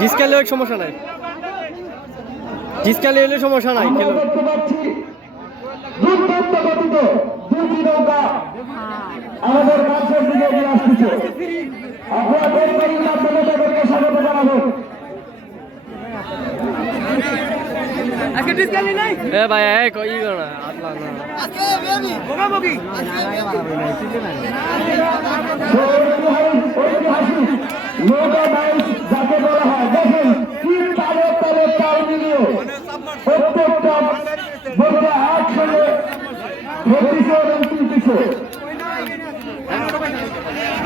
ডিসকালে সমস্যা নাই। ডিসকালে এলে সমস্যা নাই খেলো। আমাদের কাছের আসতেছে। আপনারা স্বাগত জানাব। এ ভাই এ কই করো না আতলা না সে ঐতিহাসিক ঐতিহাসিক নৌকা বাইশ যাকে বলা হয় দেখেন কি তালে তালে তাল মিলিয়ে প্রত্যেকটা বলতে একসঙ্গে ঘটিছে এবং তুলতেছে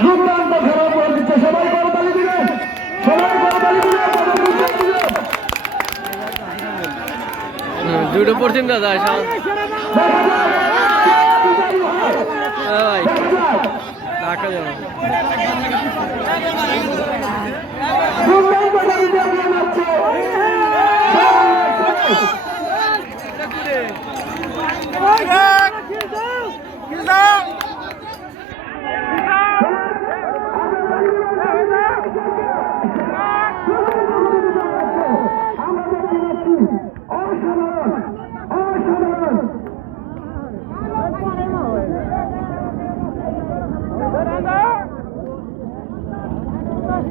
দুর্দান্ত খেলা করে দিচ্ছে সবাই করতালি দিবেন সবাই করতালি দিবেন তাদের বিজয় দিবেন হুম, দুটো পড়ছেন দাদা ভাই টাকা দুর্দান্ত গতিতে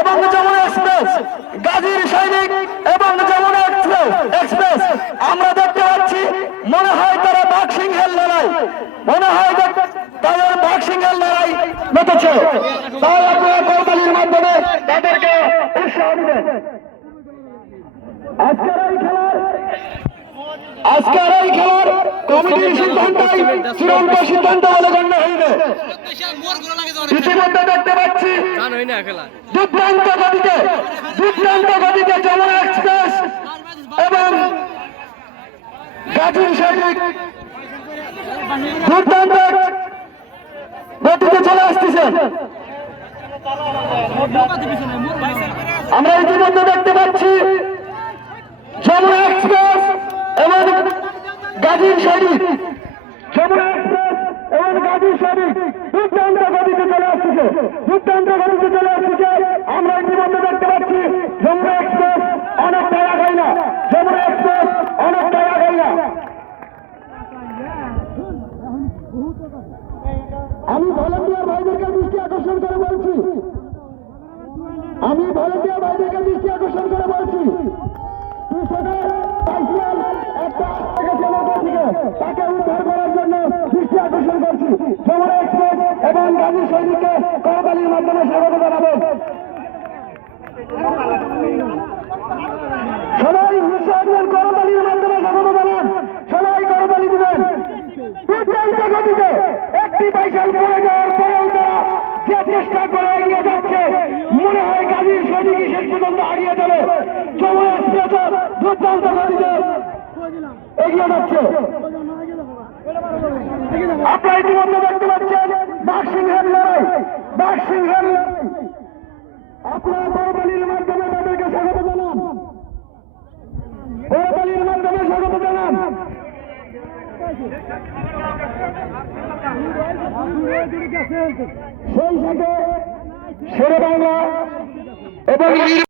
এবং যমুনা এক্সপ্রেস গাজীর সৈনিক এবং যমুনা এক্সপ্রেস এক্সপ্রেস আমরা দেখতে পাচ্ছি মনে হয় তারা বাঘ সিংহের লড়াই মনে হয় যে তাদের বাঘ সিংহের লড়াই মেতেছে তাই আপনারা করতালির মাধ্যমে তাদেরকে উৎসাহ দিবেন। আজকের এই খেলার আজকের এই খেলার কমিটির সিদ্ধান্তই চূড়ান্ত সিদ্ধান্ত বলে গণ্য হইবে। ইতিমধ্যে দেখতে পাচ্ছি দুর্দান্ত গতিতে দুর্দান্ত গতিতে যমুনা এক্সপ্রেস এবং গাজীর সৈনিক দুর্দান্ত গতিতে চলে আসতেছেন আমরা ইতিমধ্যে দেখতে পাচ্ছি যমুনা এক্সপ্রেস এবং গাজীর সৈনিক যমুনা এক্সপ্রেস এবং গাজীর আমি ভলেন্টিয়ার ভাইদেরকে দৃষ্টি আকর্ষণ করে বলছি। আমি ভলেন্টিয়ার দৃষ্টি আকর্ষণ করে বলছি। তাকে আকর্ষণ করছি। যমুনা এক্সপ্রেস এবং গাজী সৈনিককে করতালির মাধ্যমে স্বাগত জানাব। সবাই দিবেন করতালির মাধ্যমে স্বাগত জানান। সবাই করতালি দিবেন। গতিতে একটি বাইসাল পড়ে যাওয়ার পরেও তারা যে চেষ্টা করে এগিয়ে যাচ্ছে, মনে হয় গাজীর সৈনিকই শেষ পর্যন্ত হারিয়ে যাবে। যমুনা এক্সপ্রেস দুর্দান্ত গতিতে এগিয়ে যাচ্ছে। আপনারা ইতিমধ্যে দেখতে পাচ্ছেন বাঘ সিংহের লড়াই বাঘ সিংহের লড়াই। আপনারা বড়বালির মাধ্যমে তাদেরকে স্বাগত জানান। বড়বালির মাধ্যমে স্বাগত জানান। সেই সাথে শেরে বাংলা এবং